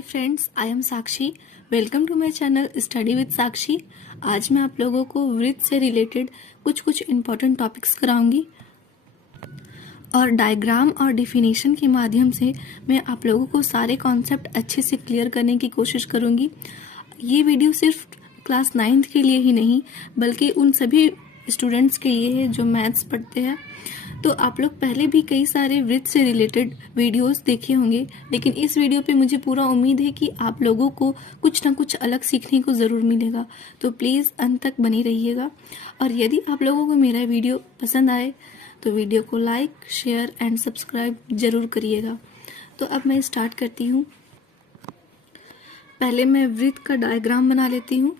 Hi friends, I am Sakshi. Welcome to my channel study with Sakshi. आज मैं आप लोगों को वृत्त से रिलेटेड कुछ इम्पोर्टेंट टॉपिक्स कराऊंगी और डायग्राम और डेफिनेशन के माध्यम से मैं आप लोगों को सारे कॉन्सेप्ट अच्छे से क्लियर करने की कोशिश करूंगी। ये वीडियो सिर्फ क्लास 9th के लिए ही नहीं बल्कि उन सभी स्टूडेंट्स के लिए है जो मैथ्स पढ़ते हैं। तो आप लोग पहले भी कई सारे वृत्त से रिलेटेड वीडियोस देखे होंगे, लेकिन इस वीडियो पे मुझे पूरा उम्मीद है कि आप लोगों को कुछ ना कुछ अलग सीखने को ज़रूर मिलेगा। तो प्लीज़ अंत तक बनी रहिएगा। और यदि आप लोगों को मेरा वीडियो पसंद आए तो वीडियो को लाइक, शेयर एंड सब्सक्राइब जरूर करिएगा। तो अब मैं स्टार्ट करती हूँ। पहले मैं वृत्त का डायग्राम बना लेती हूँ।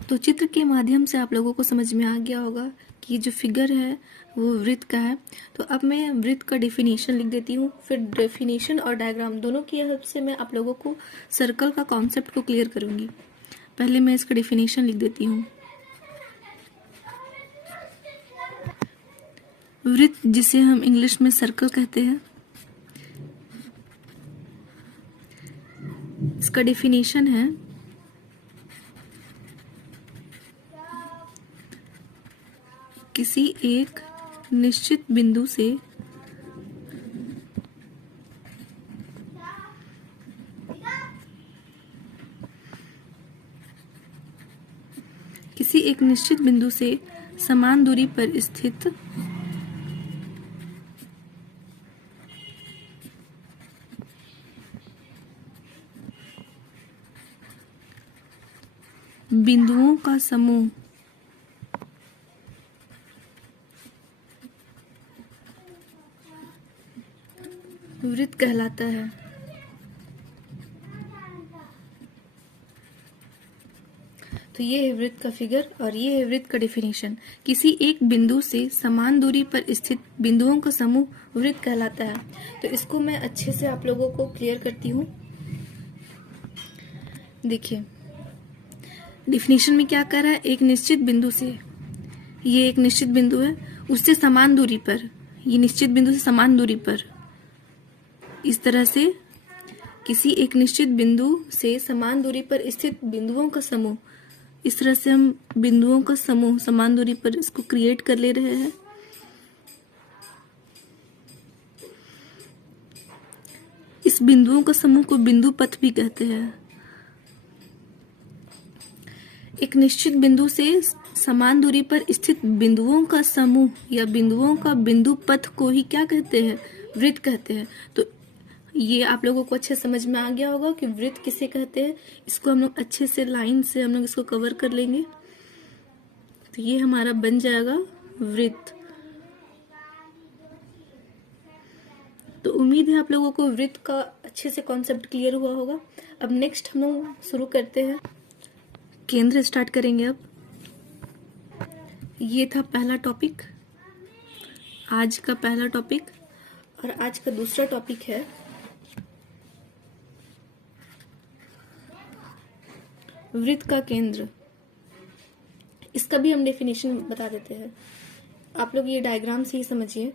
तो चित्र के माध्यम से आप लोगों को समझ में आ गया होगा कि जो फिगर है वो वृत्त का है। तो अब मैं वृत्त का डेफिनेशन लिख देती हूँ। फिर डेफिनेशन और डायग्राम दोनों की हेल्प से मैं आप लोगों को सर्कल का कॉन्सेप्ट को क्लियर करूंगी। पहले मैं इसका डेफिनेशन लिख देती हूँ। वृत्त, जिसे हम इंग्लिश में सर्कल कहते हैं, इसका डेफिनेशन है किसी एक निश्चित बिंदु से समान दूरी पर स्थित बिंदुओं का समूह वृत्त कहलाता है। तो ये है वृत्त का फिगर और ये है वृत्त का डेफिनेशन। किसी एक बिंदु से समान दूरी पर स्थित बिंदुओं का समूह वृत्त कहलाता है। तो इसको मैं अच्छे से आप लोगों को क्लियर करती हूँ। देखिए, डेफिनेशन में क्या कर रहा है, एक निश्चित बिंदु से, ये एक निश्चित बिंदु है, उससे समान दूरी पर, ये निश्चित बिंदु से समान दूरी पर, इस तरह से किसी एक निश्चित बिंदु से समान दूरी पर स्थित बिंदुओं का समूह, इस तरह से हम बिंदुओं का समूह समान दूरी पर इसको क्रिएट कर ले रहे हैं। इस बिंदुओं का समूह को बिंदु पथ भी कहते हैं। एक निश्चित बिंदु से समान दूरी पर स्थित बिंदुओं का समूह या बिंदुओं का बिंदु पथ को ही क्या कहते हैं, वृत्त कहते हैं। तो ये आप लोगों को अच्छे समझ में आ गया होगा कि वृत्त किसे कहते हैं। इसको हम लोग अच्छे से लाइन से हम लोग इसको कवर कर लेंगे। तो ये हमारा बन जाएगा वृत्त। तो उम्मीद है आप लोगों को वृत्त का अच्छे से कॉन्सेप्ट क्लियर हुआ होगा। अब नेक्स्ट हम लोग शुरू करते हैं, केंद्र स्टार्ट करेंगे। अब ये था पहला टॉपिक, आज का पहला टॉपिक। और आज का दूसरा टॉपिक है वृत्त का केंद्र। इसका भी हम डेफिनेशन बता देते हैं। आप लोग ये डायग्राम से ही समझिए।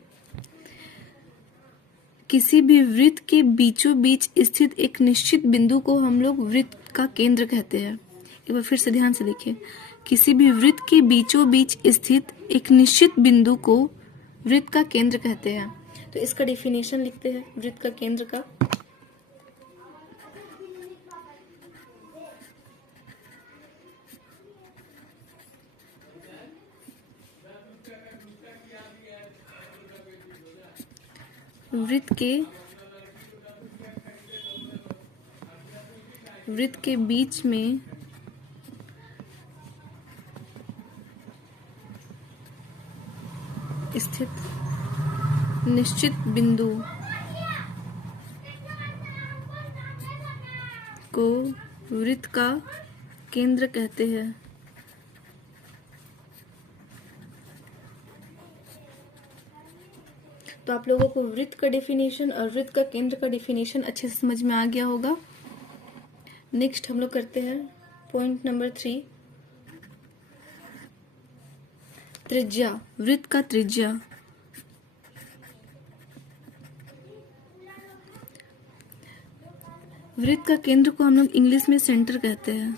किसी भी वृत्त के बीचों बीच स्थित एक निश्चित बिंदु को हम लोग वृत्त का केंद्र कहते हैं। एक बार फिर से ध्यान से देखिए। किसी भी वृत्त के बीचों बीच स्थित एक निश्चित बिंदु को वृत्त का केंद्र कहते हैं। तो इसका डेफिनेशन लिखते हैं वृत्त का केंद्र का। वृत्त के बीच में स्थित निश्चित बिंदु को वृत्त का केंद्र कहते हैं। तो आप लोगों को वृत्त का डेफिनेशन और वृत्त का केंद्र का डेफिनेशन अच्छे से समझ में आ गया होगा। नेक्स्ट हम लोग करते हैं पॉइंट नंबर 3, त्रिज्या। वृत्त का त्रिज्या। वृत्त का केंद्र को हम लोग इंग्लिश में सेंटर कहते हैं,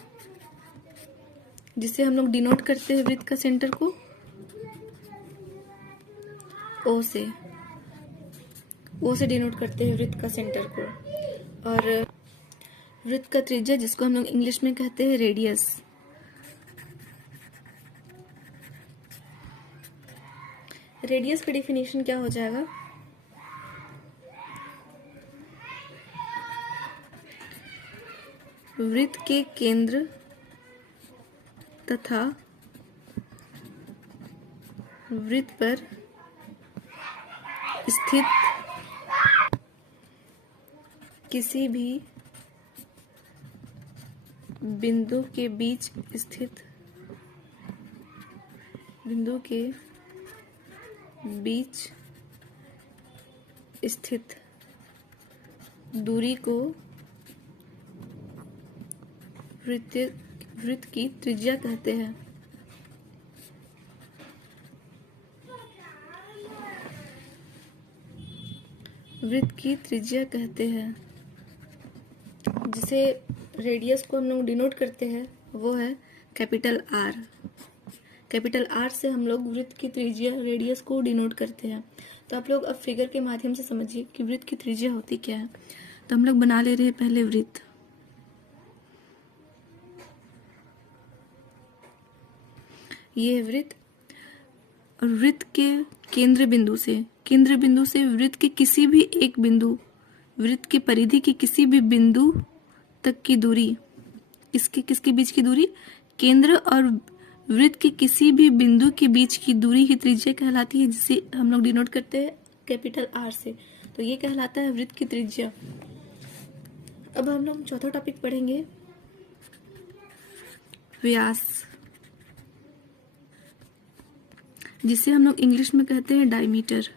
जिसे हम लोग डिनोट करते हैं वृत्त का सेंटर को ओ से डिनोट करते हैं वृत्त का सेंटर को। और वृत्त का त्रिज्या, जिसको हम लोग इंग्लिश में कहते हैं रेडियस, रेडियस का डेफिनेशन क्या हो जाएगा? वृत्त के केंद्र तथा वृत्त पर स्थित किसी भी बिंदु के बीच स्थित दूरी को वृत्त की त्रिज्या कहते हैं। वृत्त की त्रिज्या कहते हैं। जिसे रेडियस को हम लोग डिनोट करते हैं वो है कैपिटल आर। कैपिटल आर से हम लोग वृत्त की त्रिज्या रेडियस को डिनोट करते हैं। तो आप लोग अब फिगर के माध्यम से समझिए कि वृत्त की त्रिज्या होती क्या है। तो हम लोग बना ले रहे हैं पहले वृत्त। ये है वृत्त, और वृत्त के केंद्र बिंदु से वृत्त के किसी भी एक बिंदु, वृत्त की परिधि के किसी भी बिंदु तक की दूरी, किसके बीच की दूरी? केंद्र और वृत्त के किसी भी बिंदु के बीच की दूरी ही त्रिज्या कहलाती है, जिसे हम लोग डिनोट करते हैं कैपिटल आर से। तो ये कहलाता है वृत्त की त्रिज्या। अब हम लोग चौथा टॉपिक पढ़ेंगे, व्यास, जिसे हम लोग इंग्लिश में कहते हैं डायमीटर।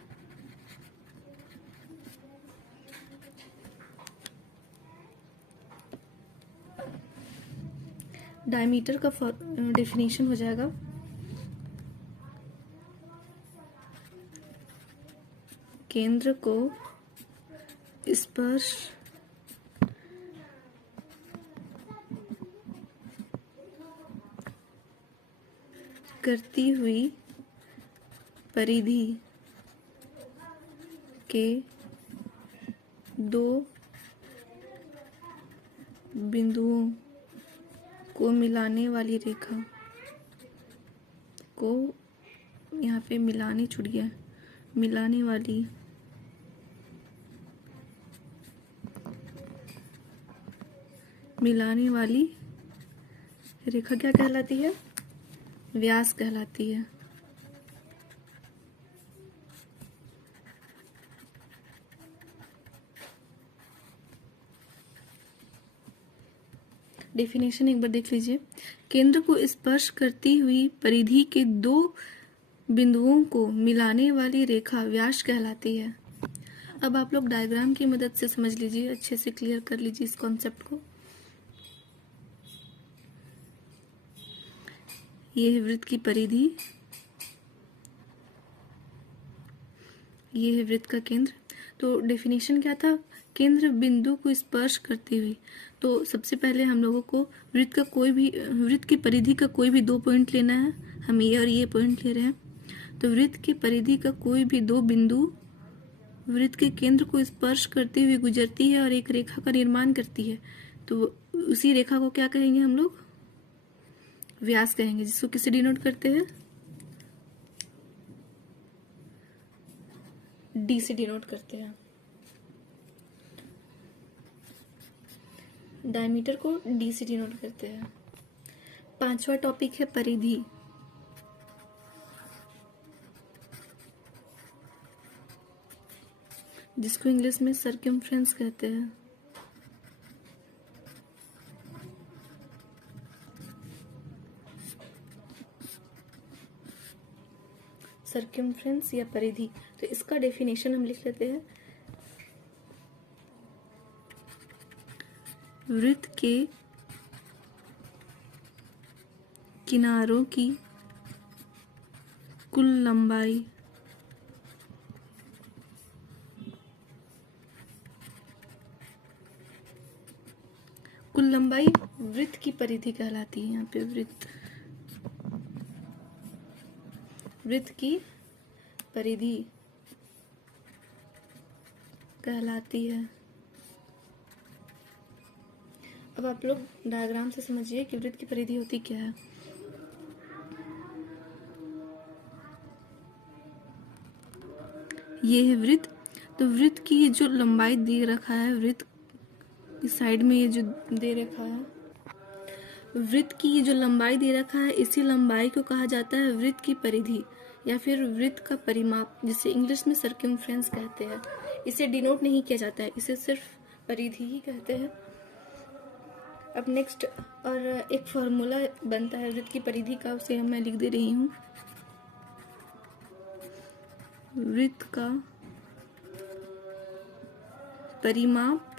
डायमीटर का डेफिनेशन हो जाएगा केंद्र को स्पर्श करती हुई परिधि के दो बिंदुओं को मिलाने वाली रेखा को, यहाँ पे मिलाने छूट गया, मिलाने वाली रेखा क्या कहलाती है? व्यास कहलाती है। डेफिनेशन एक बार देख लीजिए। केंद्र को स्पर्श करती हुई परिधि के दो बिंदुओं को मिलाने वाली रेखा व्यास कहलाती है। अब आप लोग डायग्राम की मदद से समझ लीजिए, अच्छे से क्लियर कर लीजिए इस कॉन्सेप्ट को। ये है वृत्त की परिधि, ये है वृत्त का केंद्र। तो डेफिनेशन क्या था? केंद्र बिंदु को स्पर्श करती हुई। तो सबसे पहले हम लोगों को वृत्त की परिधि का कोई भी दो पॉइंट लेना है। हम ये और ये पॉइंट ले रहे हैं। तो वृत्त की परिधि का कोई भी दो बिंदु वृत्त के केंद्र को स्पर्श करती हुई गुजरती है और एक रेखा का निर्माण करती है। तो उसी रेखा को क्या कहेंगे हम लोग? व्यास कहेंगे, जिसको किसे डिनोट करते हैं? डी से डिनोट करते हैं। डायमीटर को डी से डिनोट करते हैं। पांचवा टॉपिक है परिधि। जिसको इंग्लिश में सर्कमफ्रेंस कहते हैं। सर्कमफ्रेंस या परिधि। तो इसका डेफिनेशन हम लिख लेते हैं। वृत्त के किनारों की कुल लंबाई लंबाई वृत्त की परिधि कहलाती है। यहाँ पे वृत्त की परिधि कहलाती है। अब आप लोग डायग्राम से समझिए कि वृत्त की परिधि होती क्या है। ये है वृत्त। तो वृत्त की जो लंबाई दे रखा है, वृत्त इस साइड में ये जो दे रखा है, वृत्त की जो लंबाई दे रखा है, इसी लंबाई को कहा जाता है वृत्त की परिधि या फिर वृत्त का परिमाप, जिसे इंग्लिश में सर्कमफ्रेंस कहते हैं। इसे डिनोट नहीं किया जाता है, इसे सिर्फ परिधि ही कहते हैं। अब नेक्स्ट और एक फॉर्मूला बनता है वृत्त की परिधि का, उसे मैं लिख दे रही हूँ। वृत्त का परिमाप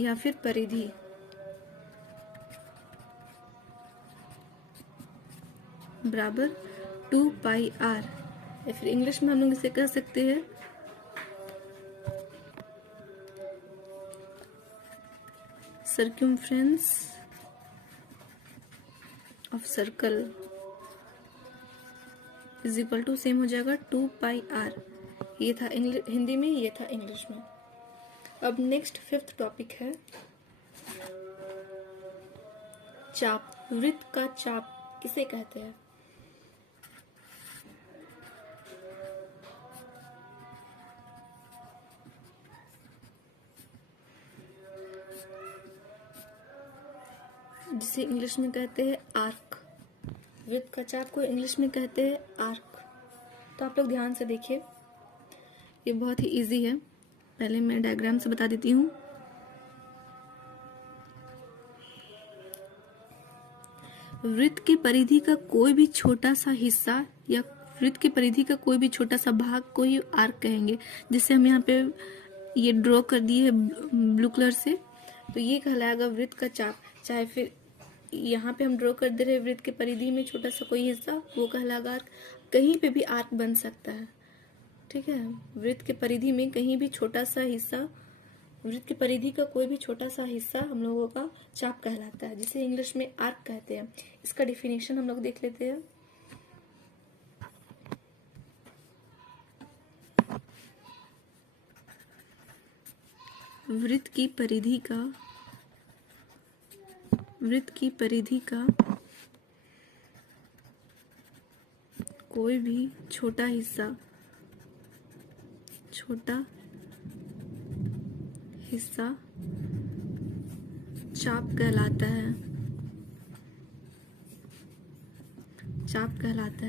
या फिर परिधि बराबर 2πr, या फिर इंग्लिश में हम लोग इसे कह सकते हैं circumference of circle is equal to same हो जाएगा 2πr। ये था हिंदी में, ये था इंग्लिश में। अब नेक्स्ट 5th टॉपिक है चाप। वृत्त का चाप किसे कहते हैं? जिसे इंग्लिश में कहते हैं आर्क। वृत्त का चाप को इंग्लिश में कहते हैं आर्क। तो आप लोग ध्यान से देखिए, ये बहुत ही इजी है। पहले मैं डायग्राम से बता देती हूँ। वृत्त की परिधि का कोई भी छोटा सा हिस्सा या वृत्त की परिधि का कोई भी छोटा सा भाग को ही आर्क कहेंगे। जिसे हम यहाँ पे ये ड्रॉ कर दिए है ब्लू कलर से, तो ये कहलाएगा वृत्त का चाप। चाहे फिर यहाँ पे हम ड्रॉ कर दे रहे वृत्त की परिधि में छोटा सा कोई हिस्सा, वो कहलाएगा आर्क। कहीं पे भी आर्क बन सकता है, ठीक है। वृत्त की परिधि में कहीं भी छोटा सा हिस्सा, वृत्त की परिधि का कोई भी छोटा सा हिस्सा हम लोगों का चाप कहलाता है, जिसे इंग्लिश में आर्क कहते हैं। इसका डेफिनेशन हम लोग देख लेते हैं। वृत्त की परिधि का कोई भी छोटा हिस्सा चाप कहलाता है। चाप कहलाता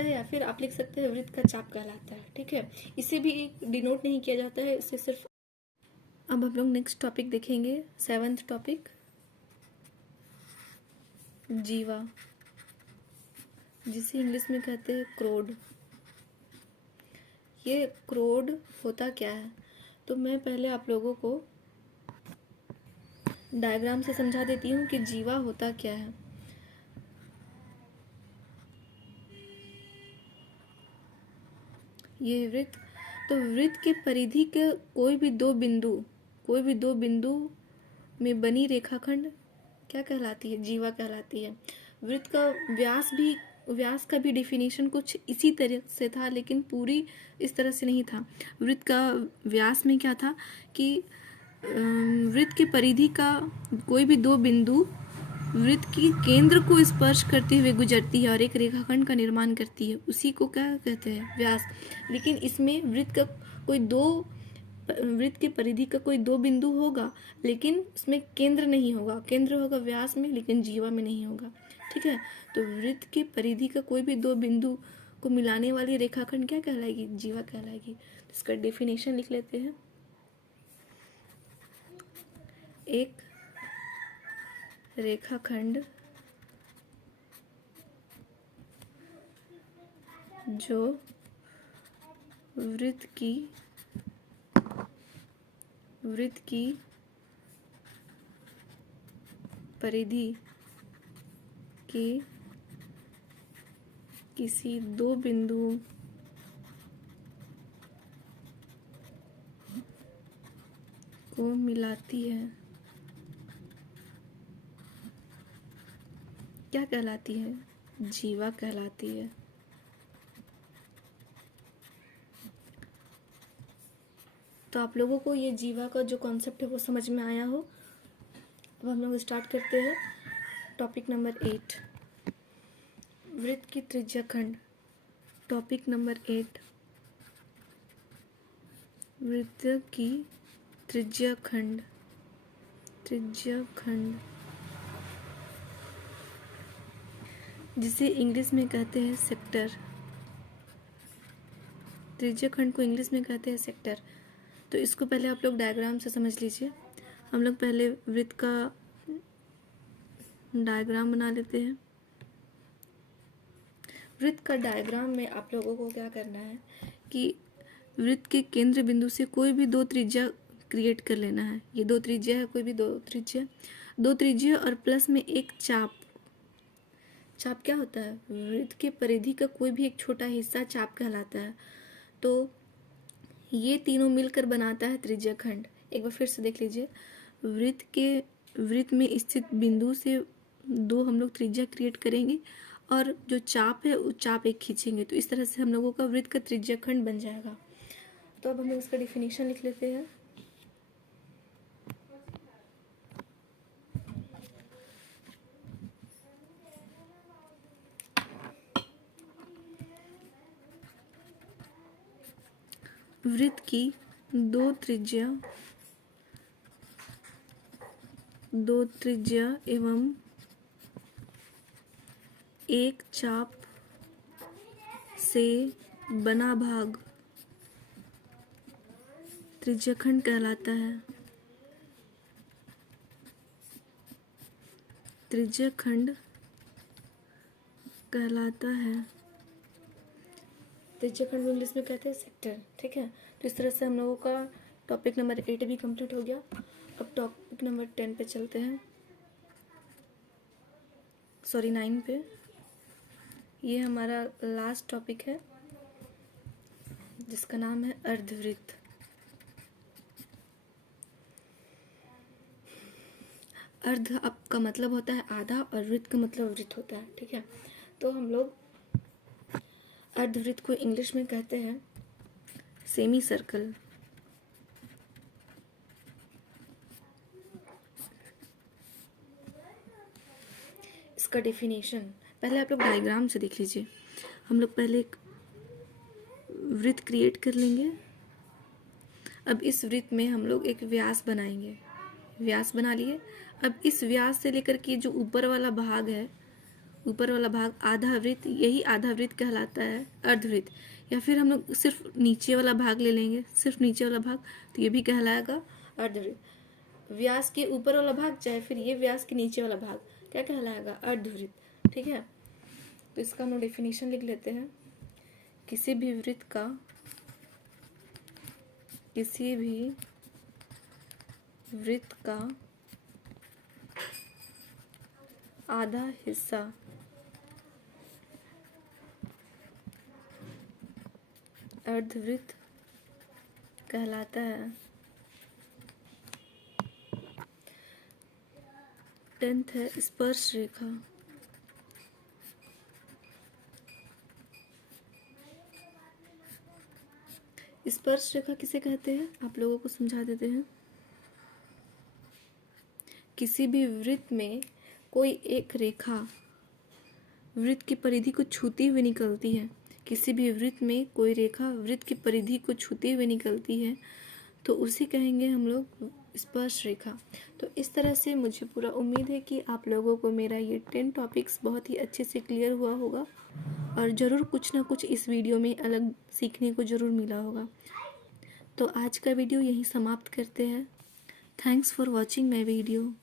है या फिर आप लिख सकते हैं वृत्त का चाप कहलाता है, ठीक है। इसे भी डिनोट नहीं किया जाता है, इसे सिर्फ। अब हम लोग नेक्स्ट टॉपिक देखेंगे, 7th टॉपिक जीवा, जिसे इंग्लिश में कहते हैं क्रोड। ये क्रोड होता क्या है? तो मैं पहले आप लोगों को डायग्राम से समझा देती हूँ कि जीवा होता क्या है। ये वृत्त, तो वृत्त के परिधि के कोई भी दो बिंदु में बनी रेखाखंड क्या कहलाती है? जीवा कहलाती है। वृत्त का व्यास का भी डेफिनेशन कुछ इसी तरह से था, लेकिन पूरी इस तरह से नहीं था। वृत्त का व्यास में क्या था कि वृत्त की परिधि का कोई भी दो बिंदु वृत्त की केंद्र को स्पर्श करते हुए गुजरती है और एक रेखाखंड का निर्माण करती है, उसी को क्या कहते हैं? व्यास। लेकिन इसमें वृत्त की परिधि का कोई दो बिंदु होगा, लेकिन उसमें केंद्र नहीं होगा। केंद्र होगा व्यास में, लेकिन जीवा में नहीं होगा, ठीक है। तो वृत्त की परिधि का कोई भी दो बिंदु को मिलाने वाली रेखाखंड क्या कहलाएगी? जीवा कहलाएगी। तो इसका डेफिनेशन लिख लेते हैं। एक रेखाखंड जो वृत्त की परिधि के किसी दो बिंदुओं को मिलाती है क्या कहलाती है? जीवा कहलाती है। तो आप लोगों को ये जीवा का जो कॉन्सेप्ट है वो समझ में आया हो। अब हम लोग स्टार्ट करते हैं टॉपिक नंबर 8, वृत्त की त्रिज्या खंड। टॉपिक नंबर 8, वृत्त की त्रिज्या खंड। त्रिज्या खंड जिसे इंग्लिश में कहते हैं सेक्टर। त्रिज्या खंड को इंग्लिश में कहते हैं सेक्टर। तो इसको पहले आप लोग डायग्राम से समझ लीजिए। हम लोग पहले वृत्त का डायग्राम बना लेते हैं। वृत्त का डायग्राम में आप लोगों को क्या करना है कि वृत्त के केंद्र बिंदु से कोई भी दो त्रिज्या क्रिएट कर लेना है। ये दो त्रिज्या है, कोई भी दो त्रिज्या और प्लस में एक चाप। चाप क्या होता है? वृत्त के परिधि का कोई भी एक छोटा हिस्सा चाप कहलाता है। तो ये तीनों मिलकर बनाता है त्रिज्या खंड। एक बार फिर से देख लीजिए। वृत्त में स्थित बिंदु से दो हम लोग त्रिज्या क्रिएट करेंगे और जो चाप है वो चाप एक खींचेंगे। तो इस तरह से हम लोगों का वृत्त का त्रिज्या खंड बन जाएगा। तो अब हम लोग इसका डिफिनीशन लिख लेते हैं। वृत्त की दो त्रिज्या एवं एक चाप से बना भाग त्रिज्याखंड कहलाता है। त्रिज्याखंड कहलाता है। त्रिज्याखंड को इंग्लिश में कहते हैं सेक्टर। ठीक है, तो इस तरह से हम लोगों का टॉपिक नंबर 8 भी कंप्लीट हो गया। अब टॉपिक नंबर 10 पे चलते हैं, सॉरी 9 पे। ये हमारा लास्ट टॉपिक है जिसका नाम है अर्धवृत्त। अर्ध का मतलब होता है आधा और वृत्त का मतलब वृत्त होता है। ठीक है, तो हम लोग अर्धवृत्त को इंग्लिश में कहते हैं सेमी सर्कल। इसका डेफिनेशन पहले आप लोग डायग्राम से देख लीजिए। हम लोग पहले एक वृत्त क्रिएट कर लेंगे। अब इस वृत्त में हम लोग एक व्यास बनाएंगे। व्यास बना लिए। अब इस व्यास से लेकर के जो ऊपर वाला भाग है, ऊपर वाला भाग आधा वृत्त, यही आधा वृत्त कहलाता है अर्धवृत्त। या फिर हम लोग सिर्फ नीचे वाला भाग ले लेंगे, सिर्फ नीचे वाला भाग, तो ये भी कहलाएगा अर्धवृत्त। व्यास के ऊपर वाला भाग चाहे फिर ये व्यास के नीचे वाला भाग क्या कहलाएगा? अर्धवृत्त। ठीक है, तो इसका हम लोग डेफिनेशन लिख लेते हैं। किसी भी वृत्त का आधा हिस्सा अर्धवृत्त कहलाता है। 10th है स्पर्श रेखा। स्पर्श रेखा किसे कहते हैं आप लोगों को समझा देते हैं। किसी भी वृत्त में कोई एक रेखा वृत्त की परिधि को छूती हुई निकलती है। किसी भी वृत्त में कोई रेखा वृत्त की परिधि को छूते हुए निकलती है तो उसे कहेंगे हम लोग स्पर्श रेखा। तो इस तरह से मुझे पूरा उम्मीद है कि आप लोगों को मेरा ये 10 टॉपिक्स बहुत ही अच्छे से क्लियर हुआ होगा और ज़रूर कुछ ना कुछ इस वीडियो में अलग सीखने को ज़रूर मिला होगा। तो आज का वीडियो यहीं समाप्त करते हैं। Thanks for watching my video.